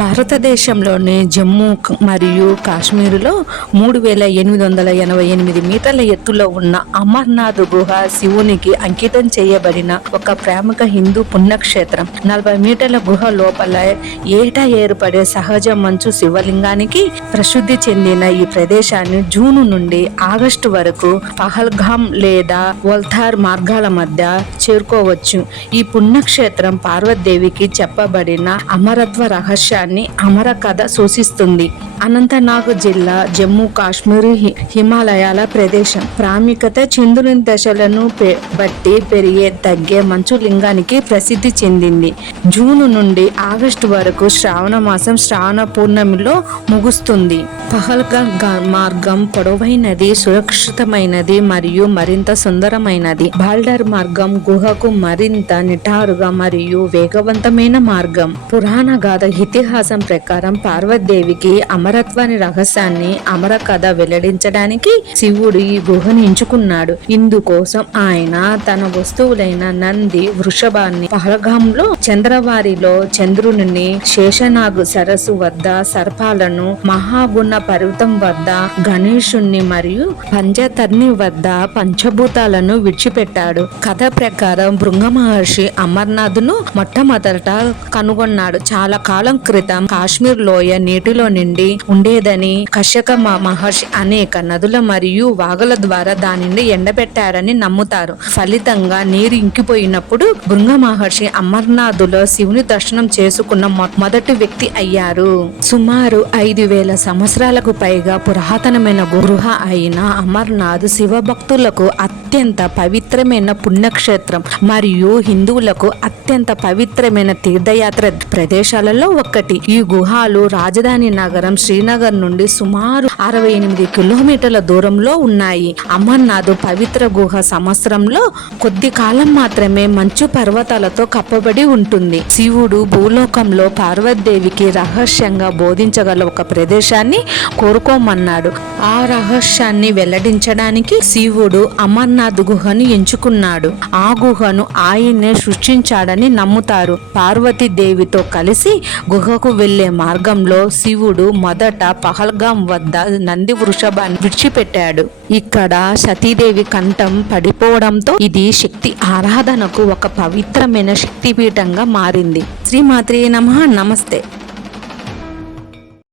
భారతదేశంలోని జమ్మూ మరియు కాశ్మీరులో 3888 మీటర్ల ఎత్తులో ఉన్న అమర్నాథ్ గుహ శివునికి అంకితం చేయబడిన ఒక ప్రముఖ హిందూ పుణ్యక్షేత్రం. 40 మీటర్ల గుహ లోపల ఏటా ఏర్పడే సహజ మంచు శివలింగానికి ప్రసిద్ధి చెందిన ఈ ప్రదేశాన్ని జూన్ నుండి ఆగస్టు వరకు పహల్గామ్ లేదా వల్తార్ మార్గాల మధ్య చేరుకోవచ్చు. ఈ పుణ్యక్షేత్రం పార్వతీదేవికి చెప్పబడిన అమరత్వ రహస్యాన్ని అమర కథ సూచిస్తుంది. అనంతనాగ్ జిల్లా జమ్మూ కాశ్మీర్ హిమాలయాల ప్రదేశం. ప్రాముఖ్యత చంద్రుని దశలను బట్టి పెరిగే తగ్గే మంచు లింగానికి ప్రసిద్ధి చెందింది. జూన్ నుండి ఆగస్టు వరకు శ్రావణ మాసం శ్రావణ పూర్ణమిలో ముగుస్తుంది. పహల్గామ్ మార్గం పొడవైనది, సురక్షితమైనది మరియు మరింత సుందరమైనది. బాల్డర్ మార్గం గుహకు మరింత నిటారుగా మరియు వేగవంతమైన మార్గం. పురాణ గాథ ఇతిహాసం ప్రకారం పార్వతీదేవికి అమరత్వాన్ని రహస్యాన్ని అమర కథ వెల్లడించడానికి శివుడు ఈ గుహను ఎంచుకున్నాడు. ఇందుకోసం ఆయన తన వస్తువులైన నంది, వృషభాన్ని పహల్గాంలో, చంద్రవారిలో చంద్రుని, శేషనాగ్ సరస్సు వద్ద సర్పాలను, మహాగుణ పర్వతం వద్ద గణేశుణ్ణి మరియు పంచతర్ని వద్ద పంచభూతాలను విడిచిపెట్టాడు. కథ ప్రకారం భృంగ మహర్షి అమర్నాథ్ను మొట్టమొదట కనుగొన్నాడు. చాలా కాలం క్రితం కాశ్మీర్ లోయ నీటిలో నిండి ఉండేదని, కశ్యక మహర్షి అనేక నదుల మరియు వాగుల ద్వారా దానిని ఎండబెట్టారని నమ్ముతారు. ఫలితంగా నీరు ఇంకిపోయినప్పుడు భృంగ మహర్షి అమర్నాథులో శివుని దర్శనం చేసుకున్న మొదటి వ్యక్తి అయ్యారు. సుమారు 5000 సంవత్సరాలకు పైగా పురాతనమైన గుహ అయిన అమర్నాథ్ శివభక్తులకు అత్యంత పవిత్రమైన పుణ్యక్షేత్రం మరియు హిందువులకు అత్యంత పవిత్రమైన తీర్థయాత్ర ప్రదేశాలలో ఒకటి. ఈ గుహలు రాజధాని నగరం శ్రీనగర్ నుండి సుమారు 68 కిలోమీటర్ల దూరంలో ఉన్నాయి. అమర్నాథ్ పవిత్ర గుహ సంవత్సరంలో కొద్ది కాలం మాత్రమే మంచు పర్వతాలతో కప్పబడి ఉంటుంది. శివుడు భూలోకంలో పార్వతీదేవికి రహస్యంగా బోధించగల ఒక ప్రదేశాన్ని కోరుకోమన్నాడు. ఆ రహస్యాన్ని వెల్లడించడానికి శివుడు అమర్నాథ్ గుహను ఎంచుకున్నాడు. ఆ గుహను ఆయనే సృష్టించాడని నమ్ముతారు. పార్వతీదేవితో కలిసి గుహకు వెళ్లే మార్గంలో శివుడు మొదట పహల్గాం వద్ద నంది వృషభాన్ని విడిచిపెట్టాడు. ఇక్కడ సతీదేవి కంఠం పడిపోవడంతో ఇది శక్తి ఆరాధనకు ఒక పవిత్రమైన శక్తిపీఠంగా మారింది. శ్రీమాత్రే నమః. నమస్తే.